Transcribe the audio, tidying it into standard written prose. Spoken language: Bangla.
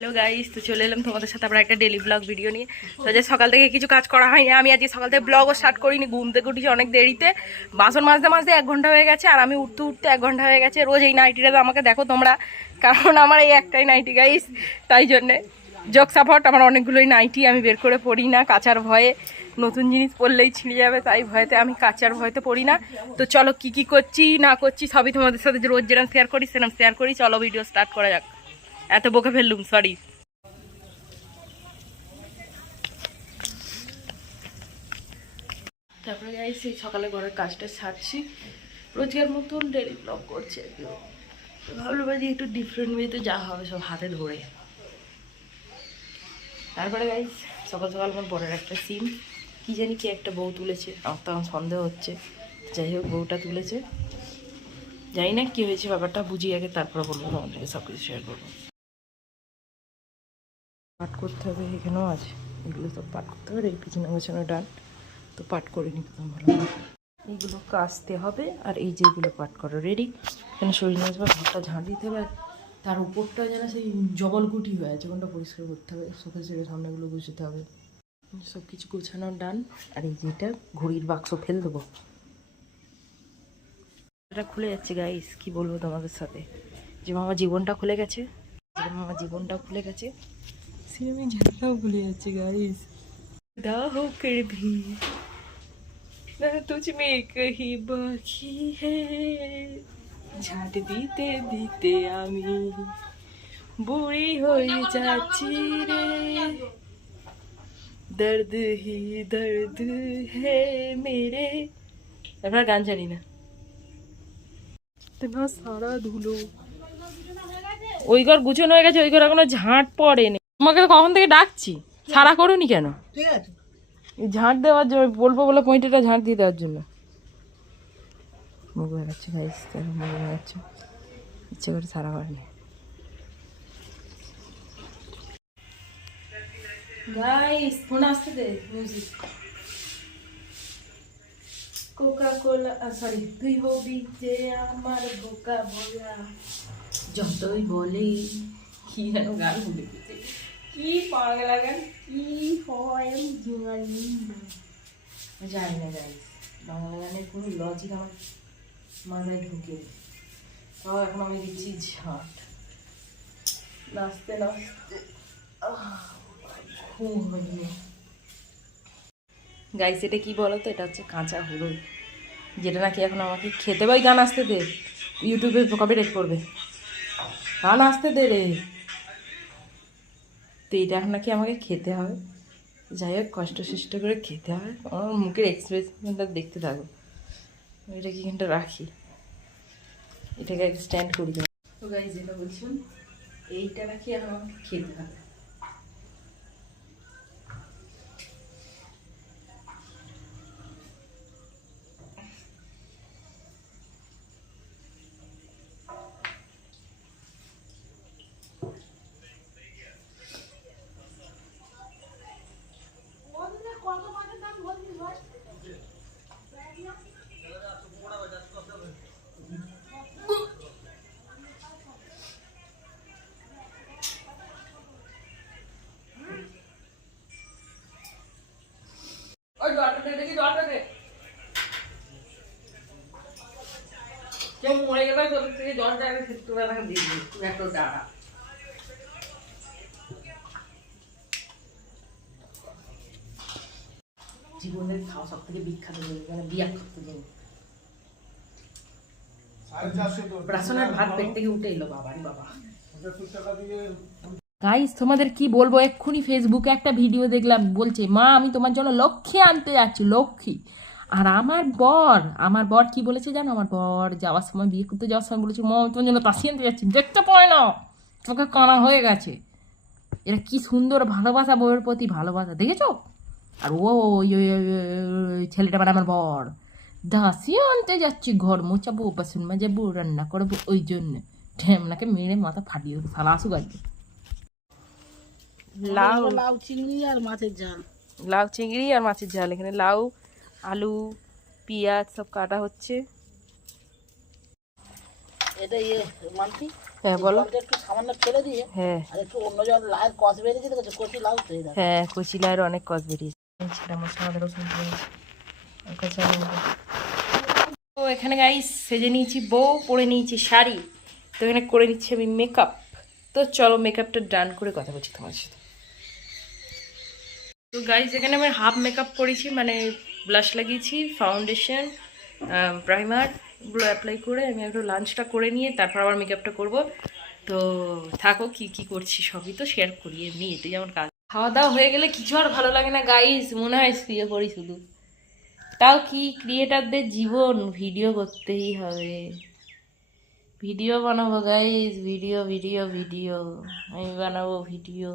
হ্যালো গাইস, তো চলে এলাম তোমাদের সাথে আবার একটা ডেলি ব্লগ ভিডিও নিয়ে। তো যে সকাল থেকে কিছু কাজ করা হয়নি, আমি আজকে সকাল থেকে ব্লগও স্টার্ট করিনি। ঘুম থেকে উঠেছি অনেক দেরিতে, বাসন মাজতে মাজতে 1 ঘন্টা হয়ে গেছে, আর আমি উঠতে উঠতে 1 ঘন্টা হয়ে গেছে। রোজ এই নাইটিটা তো আমাকে দেখো তোমরা, কারণ আমার এই একটাই নাইটি গাইস, তাই জন্যে জোক সাপোর্ট। আমার অনেকগুলোই নাইটি আমি বের করে পড়ি না, কাচার ভয়ে। নতুন জিনিস পরলেই ছিঁড়ে যাবে, তাই ভয়েতে আমি কাচার ভয়েতে পড়ি না। তো চলো কি কি করছি না করছি সবই তোমাদের সাথে রোজ যেরকম শেয়ার করি সেরকম শেয়ার করি। চলো ভিডিও স্টার্ট করা যাক। এত বকে ফেললুম, সরি। তারপরে গাইস এই সকালে ঘরের কাজটা সারছি, রোজকার মতন ডেলি ব্লগ করছে। ভাবলাম যে একটু ডিফারেন্ট ওয়েতে যা হবে সব হাতে ধরে। তারপরে গাইস সকাল সকাল আমার বড়ের একটা সিম, কি জানি কি একটা বউ তুলেছে, আমার তো সন্দেহ হচ্ছে। যাই হোক বউটা তুলেছে, জানি না কি হয়েছে ব্যাপারটা, বুঝি আগে তারপরে বলবো তোমাদেরকে, সব কিছু শেয়ার করবো। পাট করতে হবে, এখানেও আছে, এগুলো সব পাট করতে হবে। এই পিছনে গোছানো ডান, তো পাট করে নি প্রথম ভালো। এইগুলো কাচতে হবে, আর এই যেগুলো পাট করা রেডি। এখানে শরীর নাচবা, ঘরটা ঝাঁট দিতে হবে, তার উপরটা যেন সেই জবলগুটি হয়ে আছে, কোনটা পরিষ্কার করতে হবে, শোকের ছেড়ে সামনেগুলো গুছাতে হবে। সব কিছু গোছানোর ডান। আর এই যেটা ঘড়ির বাক্স ফেল দেবো, এটা খুলে যাচ্ছে গাইস, কি বলবো তোমাদের সাথে, যে আমার জীবনটা খুলে গেছে, আমার জীবনটা খুলে গেছে, সিনেমি ঝাঁটাও খুলে যাচ্ছে গাইস। दाहों कर भी ना तुझ में कहीं बाकी है, ঝাঁট দিতে দিতে আমি বুড়ি হয়ে যাচ্ছি রে, দর্দ হি দর্দ হে মেরে। এবার গান জানি না, সারা ধুলো। ওই ঘর গুছানো হয়ে গেছে, ওই ঘর এখনো ঝাঁট পড়েনি। তোমাকে তো কখন থেকে ডাকছি, সারা করোনি কেন? ঠিক আছে, ঝাঁট দেওয়ার জন্য বলবো বলে, পয়েন্টটা ঝাঁট দিয়ে দেওয়ার জন্য। মুখ হয়ে যাচ্ছে গাইস, মুখ হয়ে যাচ্ছে, ইচ্ছে করে সারা করেনি গাইস। ফোন আসতে দে, মিউজিক। কোকা কোলা, সরি, তুই হবি যে আমার বোকা বলা, যতই বলে। কি যেন গান ভুলে গেছে, কি পাগলা গান, কি হয় আমি জানি না, জানি না গাইস। বাংলা গানের কোনো লজিক আমার মাথায় ঢুকে, তাও এখন আমি দিচ্ছি ঝাঁট, নাচতে নাচতে ঘুম হয়নি গাইস। এটা কি বলো তো, এটা হচ্ছে কাঁচা হলুদ, যেটা নাকি এখন আমাকে খেতে পাই। গান আসতে দে, ইউটিউবে কপিরাইট করবে, গান আসতে দে রে। তো এটা এখন নাকি আমাকে খেতে হবে, যাই হোক কষ্ট সৃষ্ট করে খেতে হবে। আমার মুখের এক্সপ্রেশনটা দেখতে থাকো। এটাকে এখানটা রাখি, এটাকে স্ট্যান্ড করি। তো গাইস যেটা বলছিলাম, এইটা নাকি এখন আমাকে খেতে হবে। মরে গেলে তোর থেকে জলটা দিয়ে এত টাকা। জীবনের খাওয়া সব থেকে বিখ্যাত জিনিস, মানে বিয়াখ্যাত জিনিস, রাসনের ভাত পেট থেকে উঠে এলো। বাবারি বাবা গাইস, তোমাদের কি বলবো, এক্ষুনি ফেসবুকে একটা ভিডিও দেখলাম, বলছে মা আমি তোমার জন্য লক্ষ্মী আনতে যাচ্ছি, লক্ষ্মী। আর আমার বর কি বলেছে জানো? আমার বর যাওয়ার সময়, বিয়ে করতে যাওয়ার সময় বলেছে, মা আমি তোমার জন্য কাশি আনতে যাচ্ছি, দেখতে পায় না, চোখে কানা হয়ে গেছে। এরা কি সুন্দর ভালোবাসা, বউয়ের প্রতি ভালোবাসা, দেখেছো? আর ওই ছেলেটা মানে আমার বর, দাসি আনতে যাচ্ছি, ঘর মোছাবো, বাসন মাজাবো, রান্না করবো, ওই জন্য ঢ্যামনাকে মেরে মাথা ফাটিয়ে দেবো, সালা আসুক আজকে। লাউ চিংড়ি আর মাছের ঝাল, লাউ চিংড়ি আর মাছের ঝাল। এখানে লাউ, আলু, পেঁয়াজ সব কাটা হচ্ছে। এটা মানছি হ্যাঁ বলো। জলটা একটু সামান্য ফেলে দিয়ে হ্যাঁ আর একটু অন্য জল লাল কষ বেরিয়েছে দেখেছো, কচি লাউ তো এই দেখো। হ্যাঁ, কচি লাউয়ের অনেক কষ বেরিয়েছে। মশলা আদা রসুন পেঁয়াজ কাঁচা লঙ্কা। তো এখানে গাইস সেজে নিয়েছি বউ, পরে নিয়েছি শাড়ি। তো এখানে করে নিচ্ছি আমি মেকআপ। তো চলো মেকআপটা ডান করে কথা বলছি তোমার সাথে। তো গাইস এখানে আমি হাফ মেকআপ করেছি, মানে ব্লাশ লাগিয়েছি, ফাউন্ডেশন, প্রাইমার এগুলো অ্যাপ্লাই করে আমি একটু লাঞ্চটা করে নিয়ে তারপর আবার মেকআপটা করব। তো থাকো কি কি করছি সবই তো শেয়ার করি, এমনি এতে যেমন কাজ। খাওয়া দাওয়া হয়ে গেলে কিছু আর ভালো লাগে না গাইস, মনে হয় শুয়ে পড়ি শুধু। তাও কি ক্রিয়েটারদের জীবন, ভিডিও করতেই হবে, ভিডিও বানাবো গাইস, ভিডিও ভিডিও ভিডিও, আমি বানাবো ভিডিও।